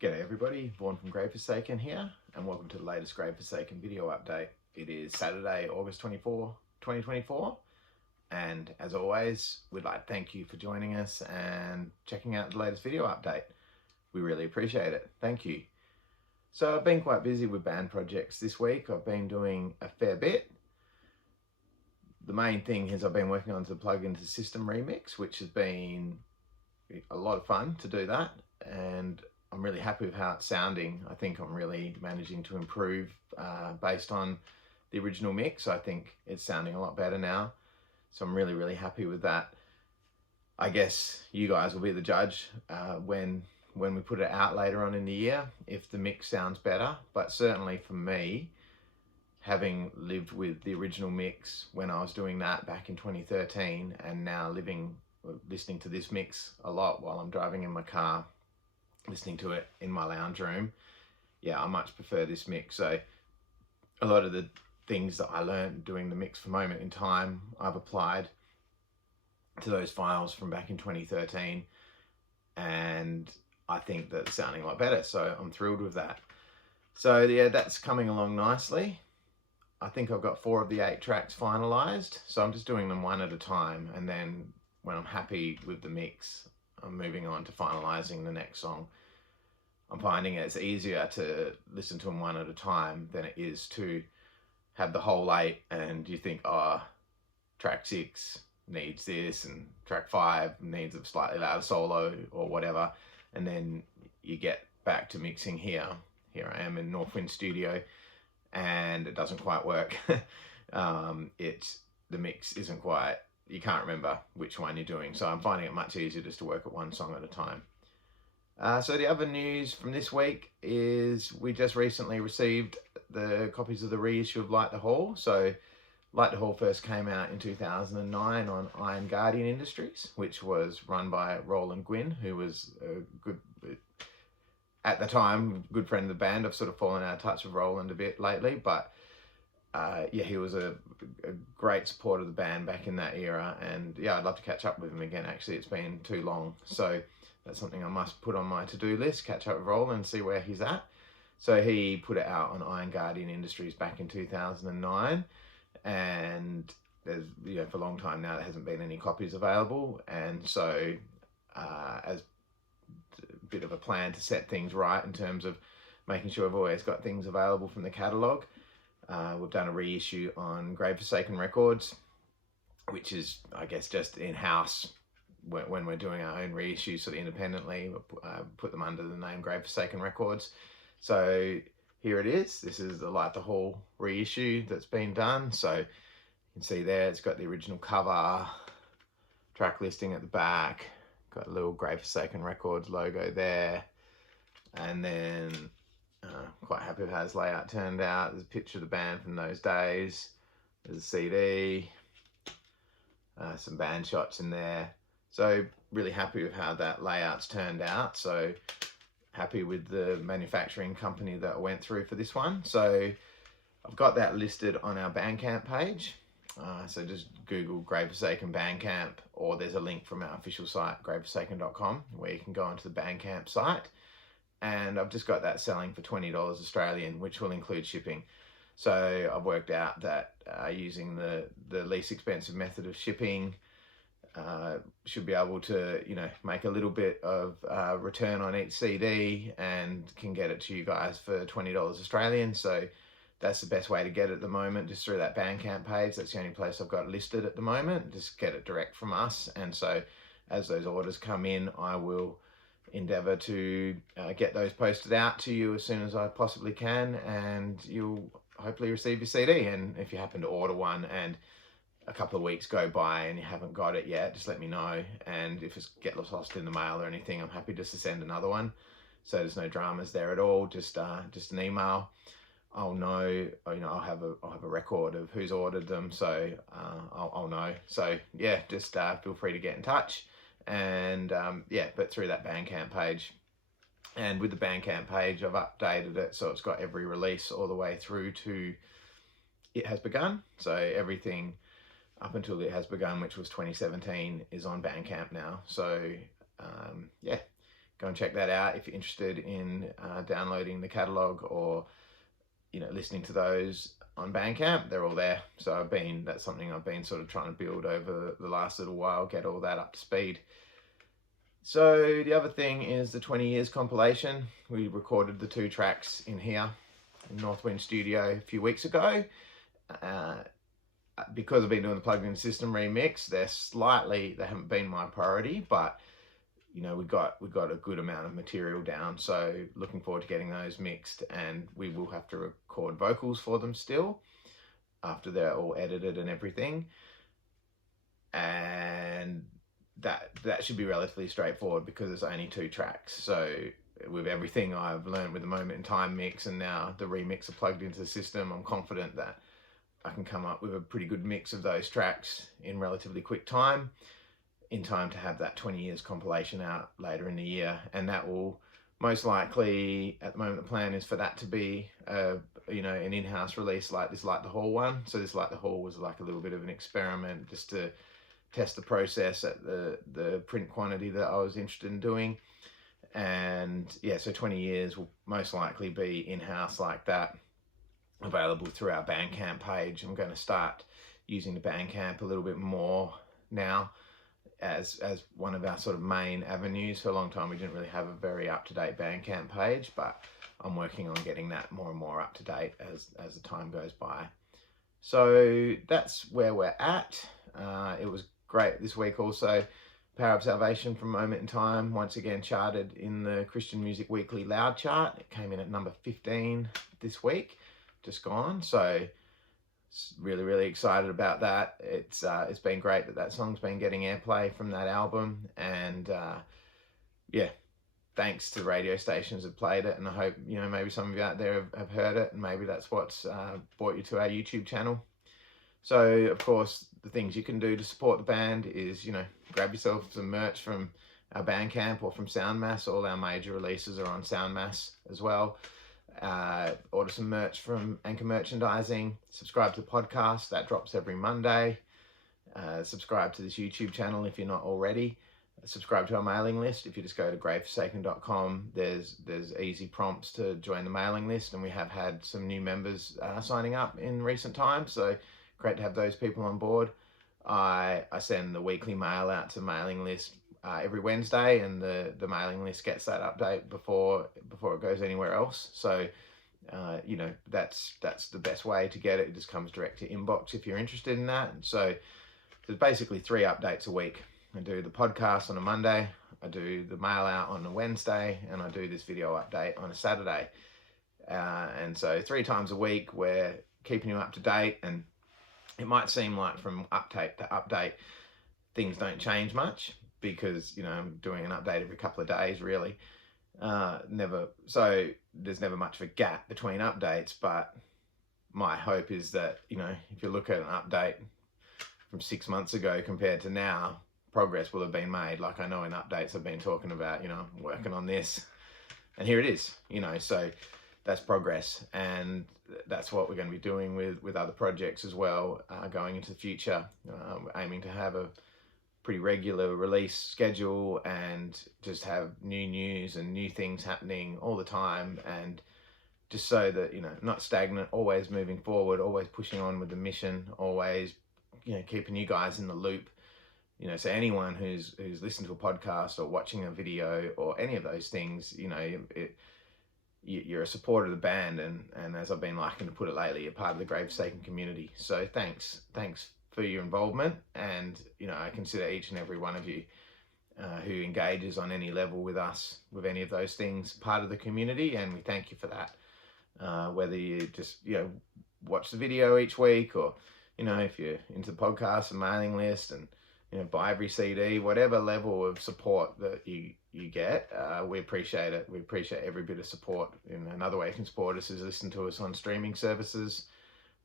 G'day everybody, Vaughan from Grave Forsaken here, and welcome to the latest Grave Forsaken video update. It is Saturday, August 24, 2024, and as always, we'd like to thank you for joining us and checking out the latest video update. We really appreciate it. Thank you. So I've been quite busy with band projects this week. I've been doing a fair bit. The main thing is I've been working on the plug into system remix, which has been a lot of fun to do that, and I'm really happy with how it's sounding. I think I'm really managing to improve based on the original mix. I think it's sounding a lot better now. So I'm really happy with that. I guess you guys will be the judge when we put it out later on in the year, if the mix sounds better. But certainly for me, having lived with the original mix when I was doing that back in 2013, and now listening to this mix a lot while I'm driving in my car, listening to it in my lounge room, I much prefer this mix. So a lot of the things that I learned doing the mix for Moment in Time, I've applied to those files from back in 2013, and I think that it's sounding a lot better, so I'm thrilled with that. So yeah, that's coming along nicely. I think I've got 4 of the 8 tracks finalized, so I'm just doing them one at a time, and then when I'm happy with the mix, I'm moving on to finalizing the next song. I'm finding it's easier to listen to them one at a time than it is to have the whole 8 and you think, oh, track 6 needs this and track 5 needs a slightly louder solo or whatever, and then you get back to mixing here. Here I am in Northwind Studio, and it doesn't quite work. The mix isn't quite, you can't remember which one you're doing. So I'm finding it much easier just to work at one song at a time. So the other news from this week is we just recently received the copies of the reissue of Light the Hall. So Light the Hall first came out in 2009 on Iron Guardian Industries, which was run by Roland Gwynn, who was a good, at the time, good friend of the band. I've sort of fallen out of touch with Roland a bit lately, but he was a great supporter of the band back in that era, and I'd love to catch up with him again. Actually, it's been too long, so that's something I must put on my to-do list, catch up with Roland and see where he's at. So he put it out on Iron Guardian Industries back in 2009, and there's, for a long time now there hasn't been any copies available, and so as a bit of a plan to set things right in terms of making sure I've always got things available from the catalogue, we've done a reissue on Grave Forsaken Records, which is, I guess, just in-house when we're doing our own reissues sort of independently. We'll put them under the name Grave Forsaken Records. So here it is. This is the Light the Hall reissue that's been done. So you can see there, it's got the original cover, track listing at the back, got a little Grave Forsaken Records logo there, and then quite happy with how this layout turned out. There's a picture of the band from those days. There's a CD, some band shots in there. So really happy with how that layout's turned out. So happy with the manufacturing company that I went through for this one. So I've got that listed on our Bandcamp page. So just Google Grave Forsaken Bandcamp, or there's a link from our official site, graveforsaken.com, where you can go onto the Bandcamp site. And I've just got that selling for $20 Australian, which will include shipping. So I've worked out that using the least expensive method of shipping, should be able to, make a little bit of return on each CD, and can get it to you guys for $20 Australian. So that's the best way to get it at the moment, just through that Bandcamp page. That's the only place I've got listed at the moment. Just get it direct from us. And so as those orders come in, I will endeavour to get those posted out to you as soon as I possibly can, and you'll hopefully receive your CD. And if you happen to order one and a couple of weeks go by and you haven't got it yet, just let me know, and if it's get lost in the mail or anything, I'm happy just to send another one. So there's no dramas there at all. Just an email. I'll know, I'll have a record of who's ordered them, so I'll know. So just feel free to get in touch. And but through that Bandcamp page. And with the Bandcamp page, I've updated it so it's got every release all the way through to It Has Begun. So everything up until It Has Begun, which was 2017, is on Bandcamp now. So go and check that out if you're interested in downloading the catalogue or listening to those on Bandcamp. They're all there. So that's something I've been sort of trying to build over the last little while, get all that up to speed. So the other thing is the 20 years compilation. We recorded the 2 tracks in here in Northwind Studio a few weeks ago. Because I've been doing the Plugged In System remix, they haven't been my priority, but we got a good amount of material down, so looking forward to getting those mixed, and we will have to record vocals for them still after they're all edited and everything, and that should be relatively straightforward because it's only 2 tracks. So with everything I've learned with the Moment in Time mix and now the remix of Plugged Into the System, I'm confident that I can come up with a pretty good mix of those tracks in relatively quick time, in time to have that 20 years compilation out later in the year. And that will most likely, at the moment, the plan is for that to be an in-house release like this Light the Hall one. So this Light the Hall was like a little bit of an experiment just to test the process at the print quantity that I was interested in doing. And yeah, so 20 years will most likely be in-house like that, available through our Bandcamp page. I'm going to start using the Bandcamp a little bit more now as one of our sort of main avenues. For a long time we didn't really have a very up-to-date Bandcamp page, but I'm working on getting that more and more up to date as the time goes by. So that's where we're at. It was great this week also. Power of Salvation from Moment in Time once again charted in the Christian Music Weekly Loud chart. It came in at number 15 this week, just gone. So really excited about that. It's been great that song's been getting airplay from that album, and thanks to radio stations that played it, and I hope maybe some of you out there have heard it, and maybe that's what's brought you to our YouTube channel. So of course the things you can do to support the band is grab yourself some merch from our Bandcamp or from Soundmass. All our major releases are on Soundmass as well. Order some merch from Anchor Merchandising. Subscribe to the podcast, that drops every Monday. Subscribe to this YouTube channel if you're not already. Subscribe to our mailing list. If you just go to graveforsaken.com, there's easy prompts to join the mailing list, and we have had some new members signing up in recent times, so great to have those people on board. I send the weekly mail out to the mailing list every Wednesday, and the mailing list gets that update before it goes anywhere else. So that's the best way to get it. It just comes direct to inbox if you're interested in that. And so there's basically 3 updates a week. I do the podcast on a Monday, I do the mail out on a Wednesday, and I do this video update on a Saturday. And so 3 times a week we're keeping you up to date. And it might seem like from update to update things don't change much, because I'm doing an update every couple of days really. So there's never much of a gap between updates, but my hope is that if you look at an update from 6 months ago compared to now, progress will have been made. Like I know in updates I've been talking about I'm working on this, and here it is. So that's progress, and that's what we're going to be doing with other projects as well, going into the future. We're aiming to have a pretty regular release schedule and just have new news and new things happening all the time, and just so that not stagnant, always moving forward, always pushing on with the mission, always keeping you guys in the loop. So anyone who's listened to a podcast or watching a video or any of those things, you're a supporter of the band, and as I've been liking to put it lately, you're part of the Graveforsaken community. So thanks for your involvement, and I consider each and every one of you who engages on any level with us with any of those things part of the community, and we thank you for that. Whether you just watch the video each week, or if you're into the podcast and mailing list, and buy every CD, whatever level of support that you get, we appreciate it. We appreciate every bit of support. Another way you can support us is listen to us on streaming services.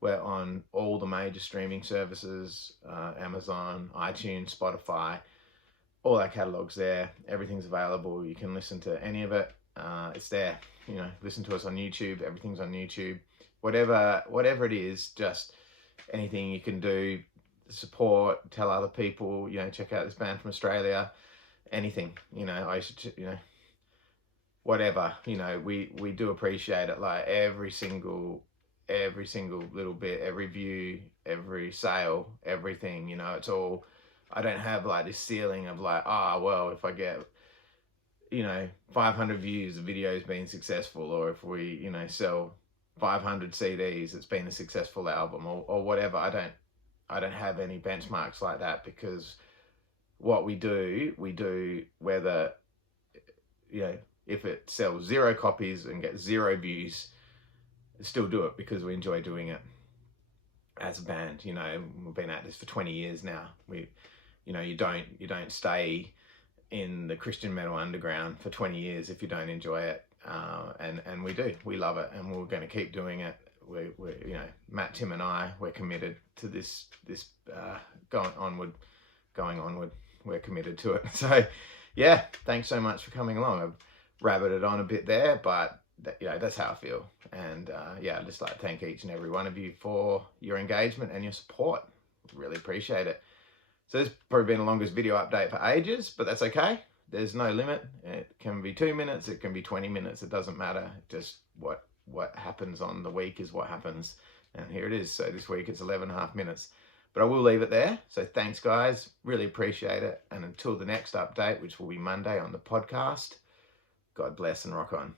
We're on all the major streaming services, Amazon, iTunes, Spotify, all our catalogues there. Everything's available. You can listen to any of it. It's there. Listen to us on YouTube. Everything's on YouTube. Whatever it is, just anything you can do, support, tell other people, check out this band from Australia, anything. I should, whatever, you know, we do appreciate it. Like every single little bit, every view, every sale, everything, you know, it's all, I don't have like this ceiling of like, well, if I get, you know, 500 views, the video's been successful, or if we, you know, sell 500 CDs, it's been a successful album, or whatever. I don't have any benchmarks like that, because what we do whether, you know, if it sells 0 copies and gets 0 views, still do it because we enjoy doing it as a band. You know, we've been at this for 20 years now. You know, you don't stay in the Christian metal underground for 20 years if you don't enjoy it. And we love it, and we're going to keep doing it. We're you know, Matt, Tim and I, we're committed to this going onward. We're committed to it. So yeah, thanks so much for coming along. I've rabbited on a bit there, but you know, that's how I feel. And yeah, I'd just like to thank each and every one of you for your engagement and your support. Really appreciate it. So this has probably been the longest video update for ages, but that's okay. There's no limit. It can be 2 minutes, it can be 20 minutes, it doesn't matter. Just what happens on the week is what happens. And here it is. So this week it's 11.5 minutes. But I will leave it there. So thanks, guys. Really appreciate it. And until the next update, which will be Monday on the podcast, God bless and rock on.